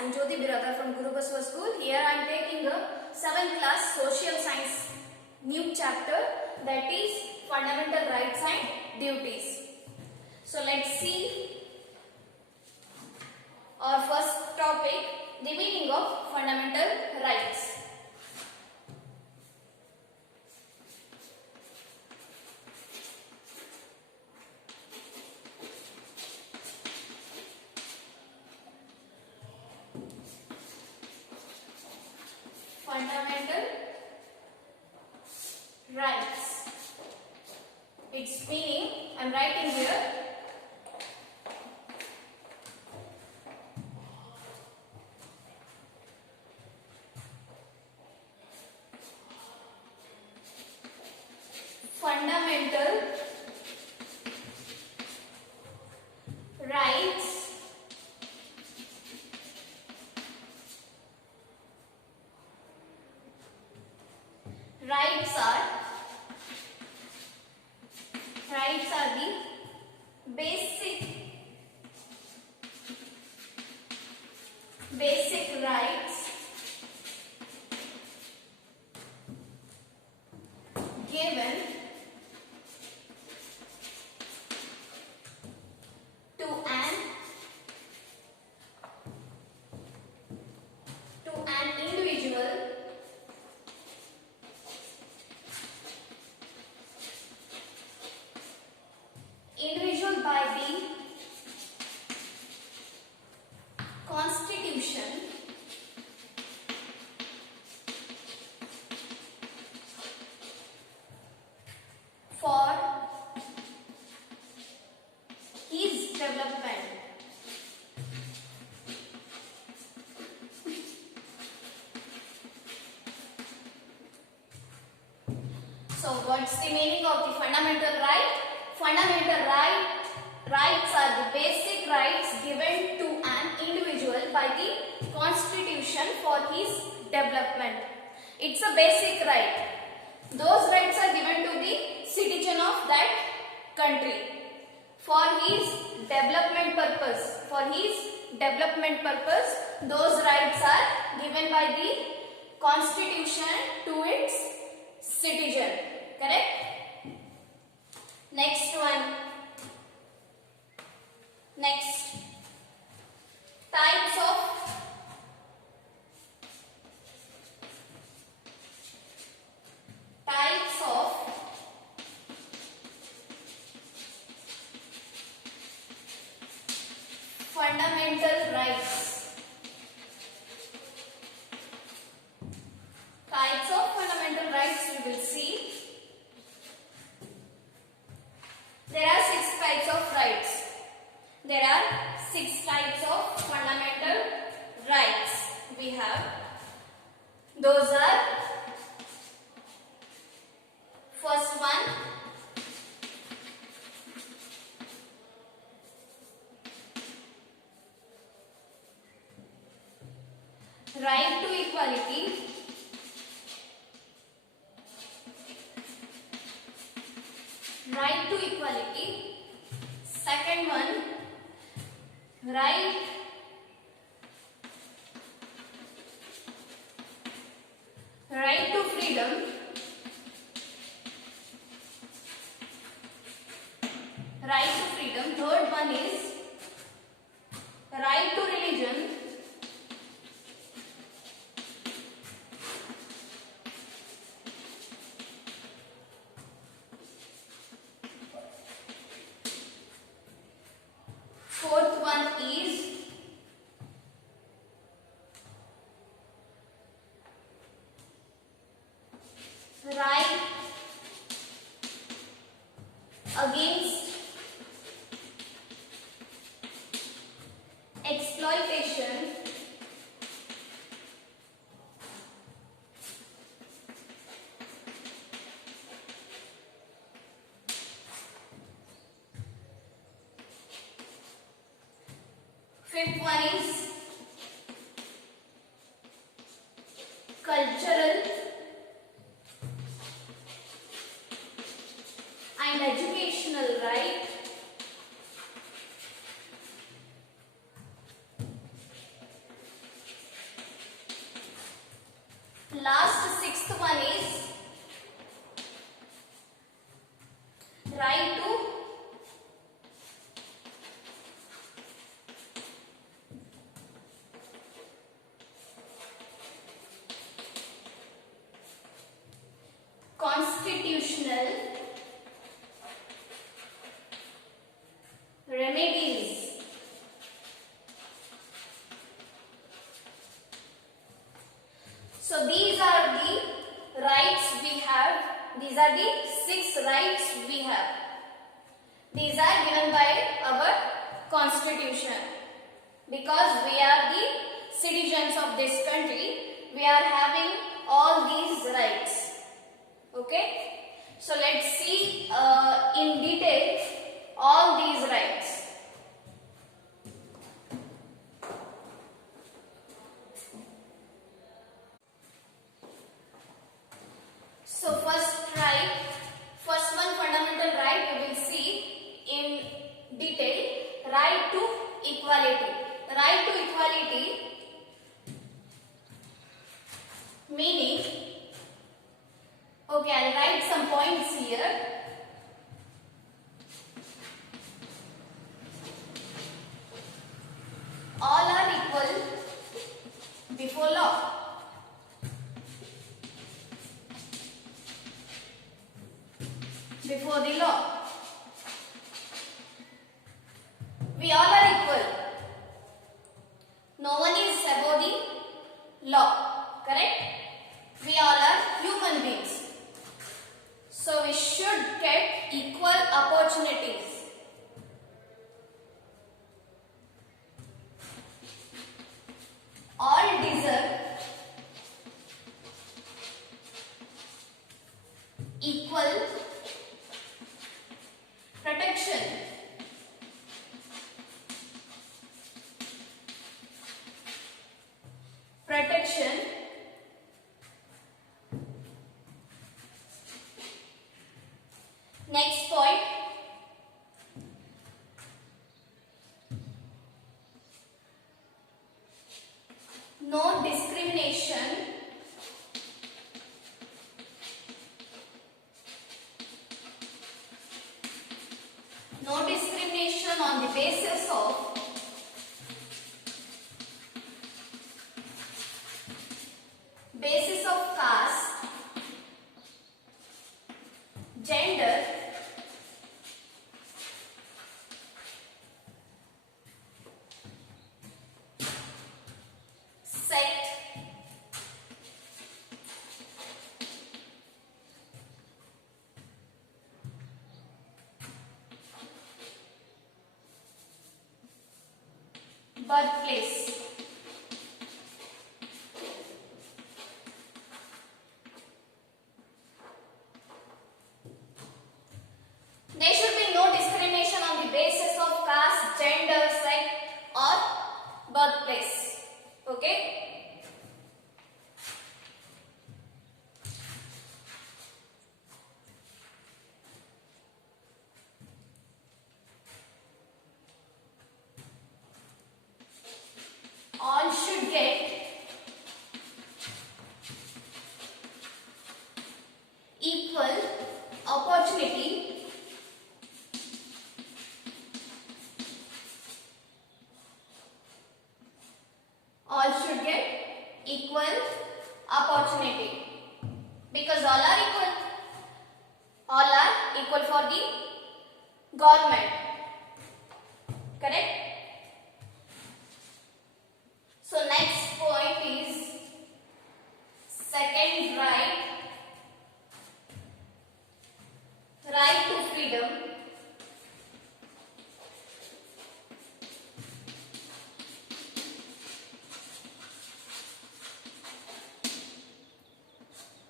I'm Jyoti Biradar from Guru Baswa School. Here I am taking a 7th class social science new chapter, that is fundamental rights and duties. So let's see our first topic, the meaning of fundamental rights. Fundamental rights. Its meaning I am writing here. Fundamental rights are the basic rights given to an individual by the Constitution for his development. So what's the meaning of the fundamental right? Fundamental rights are the basic rights given to an individual by the Constitution for his development. It's a basic right. Those rights are given to the citizen of that country for his development purpose. For his development purpose, those rights are given by the Constitution to its citizen. Correct? Next one. Next. Types of fundamental rights. Types of fundamental rights we will see. There are 6 types of rights. There are 6 types of fundamental rights we have. Those are, first one, right to equality. Right to equality. Second one, right to freedom. Right to freedom. Third one is right to religion. Fourth one is right against exploitation. Fifth one is cultural and educational right. right to constitutional remedies. So these are the rights we have. These are the 6 rights we have. These are given by our constitution. Because we are the citizens of this country, we are having all these rights. Okay? So let's see in detail all these rights. So first one fundamental right we will see in detail, right to equality. Right to equality meaning, okay, I'll write some points here. All are equal before law. Before the law. We all are equal. No one is above the law. Correct? We all are human beings. So we should get equal opportunities. All deserve equal protection. Next point. No discrimination. No discrimination on the basis of caste, gender, sect, birthplace. There should be no discrimination on the basis of caste, gender, sect or birthplace. Okay? All should get equal opportunity because all are equal. All are equal for the government. Correct? So next point is second right. Right to freedom.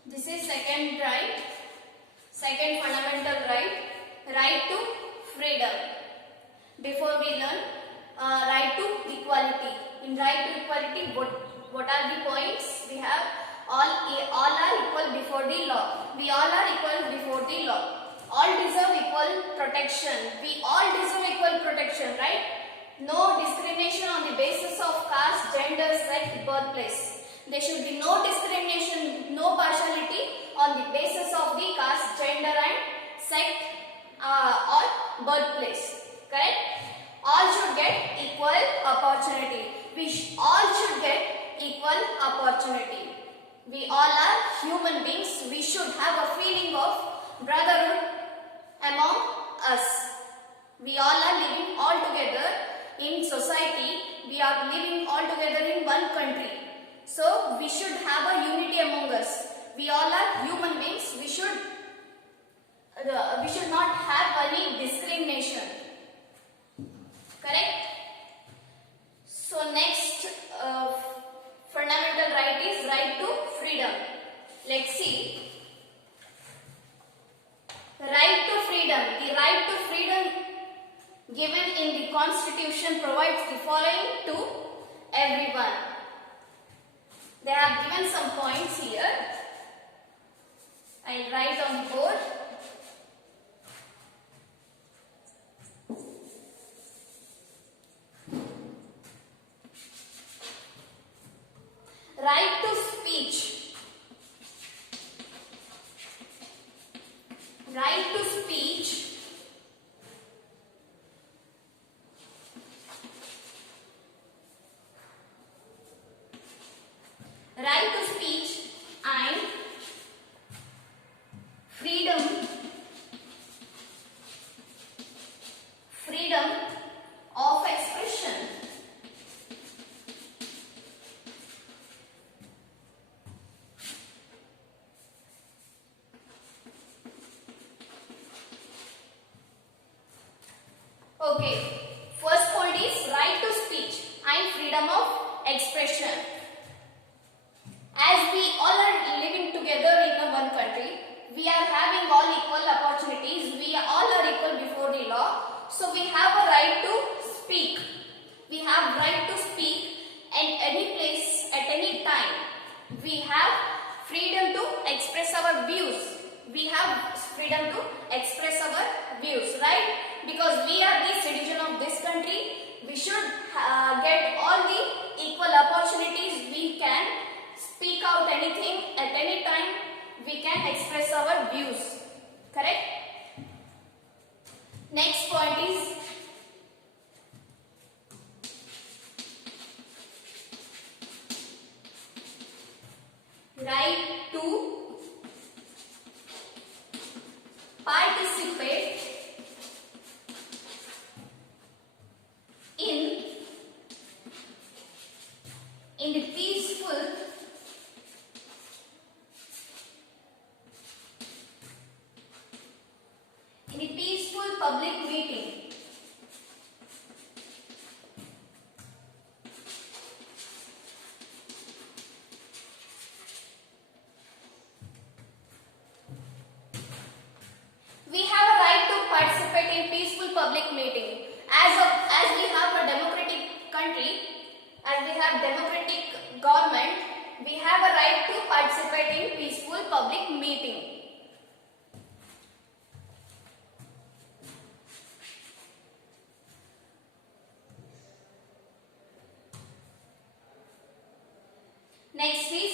This is second right, second fundamental right, right to freedom. Before we learn right to equality. In right to equality, what are the points? We have all are equal before the law. We all are equal before the law. All deserve equal protection. We all deserve equal protection, right? No discrimination on the basis of caste, gender, sect, birthplace. There should be no discrimination, no partiality on the basis of the caste, gender and sect or birthplace. Correct? All should get equal opportunity. All should get equal opportunity. We all are human beings. We should have a feeling of brotherhood among us. We all are living all together in society. We are living all together in one country. So we should have a unity among us. We all are human beings. We should not have any discrimination. Correct? So next fundamental right is right to freedom. Let's see. Right to freedom. The right to freedom given in the Constitution provides the following to everyone. They have given some points here. I'll write on the board. Right to speech. Right to speech. Right to speech and freedom of expression. Okay, first point is right to speech and freedom of expression. As we all are living together in one country, we are having all equal opportunities. We all are equal before the law. So we have a right to speak. We have right to speak at any place, at any time. We have freedom to express our views. We have freedom to express our views, right? Because we are the citizen of this country, we should get all the equal opportunities. We can speak out anything at any time. We can express our views. Correct? Next point is right to participate in the peaceful public meeting. We have a right to participate in peaceful public meeting. As we have a democratic country, as we have democratic government, we have a right to participate in peaceful public meeting. Next is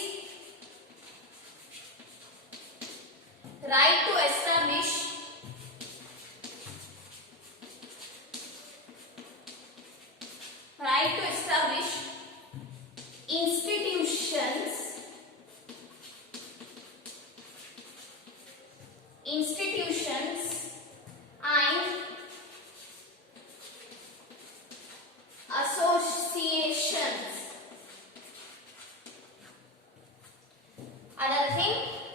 right to establish institutions and associations. Another thing,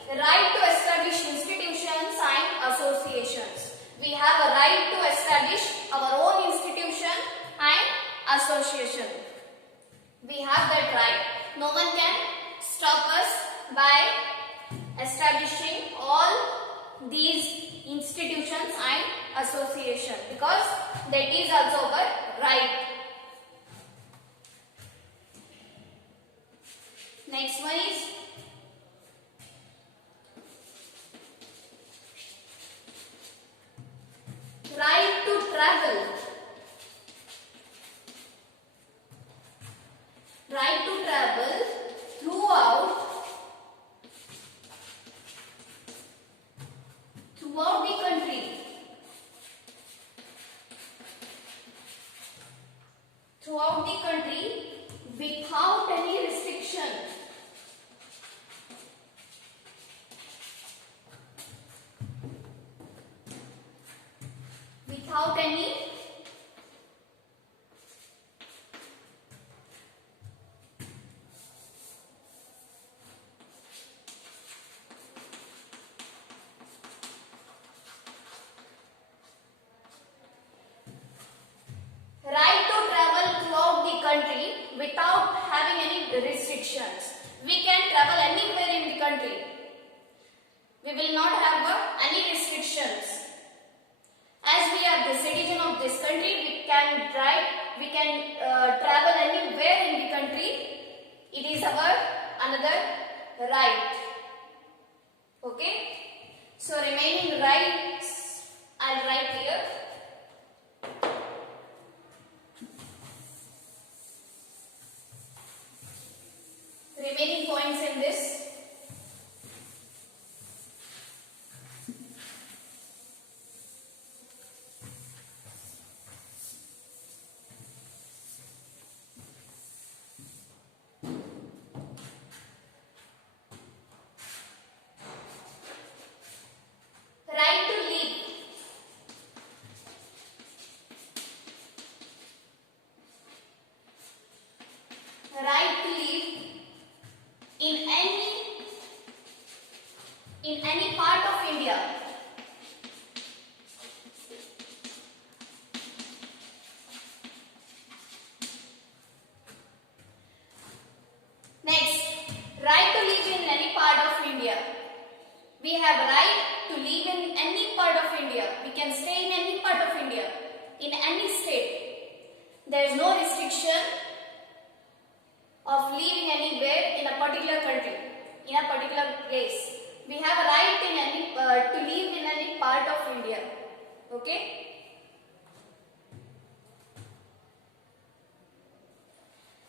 the right to establish institutions and associations. We have a right to establish our own institution and association. We have that right. No one can stop us by establishing all these institutions and associations, because that is also our right. Next one is right to travel. Right to travel throughout the country. without any right to travel throughout the country without having any restrictions. We can travel anywhere in the country. We will not have any restrictions. As we are the citizen of this country, we can travel anywhere in the country. It is our another right. Okay. So remaining rights I'll write here. Remaining points in this. Right to live. Right to live in any part of India. Next, right to live in any part of India. We have right to live in any part of India. We can stay in any part of India, in any state. There is no restriction of living anywhere in a particular country, in a particular place. We have a right in any to live in any part of India. Okay.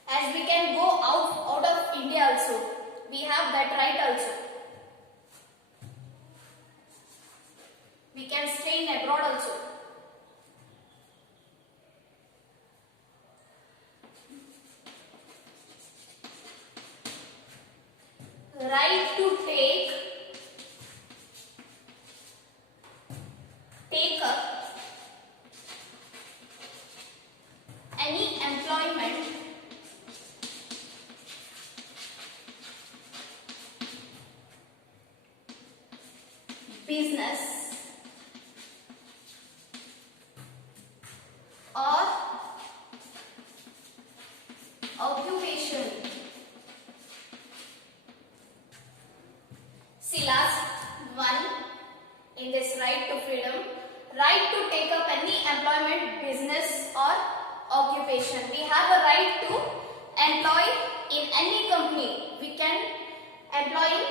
As we can go out of India also, we have that right also. We can stay in abroad also. Right to take up any employment business or occupation. See last one in this right to freedom. Right to take up any employment, business or occupation. We have a right to employ in any company. We can employ in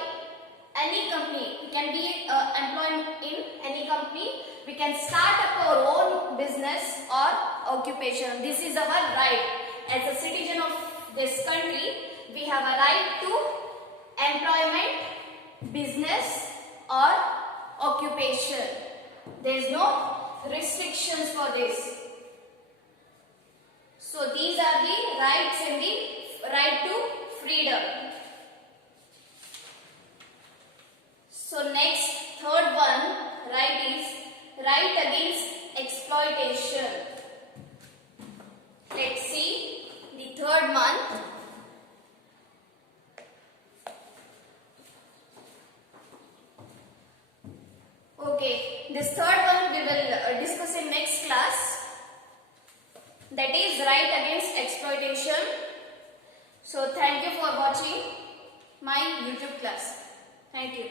any company. We can be employed in any company. We can start up our own business or occupation. This is our right. As a citizen of this country, we have a right to employment, business or occupation. There is no restrictions for this. So these are the rights in the right to freedom. So next, third one, right is right against exploitation. Let's see the third one. Okay, this third one we will discuss in next class. That is right against exploitation. So thank you for watching my YouTube class. Thank you.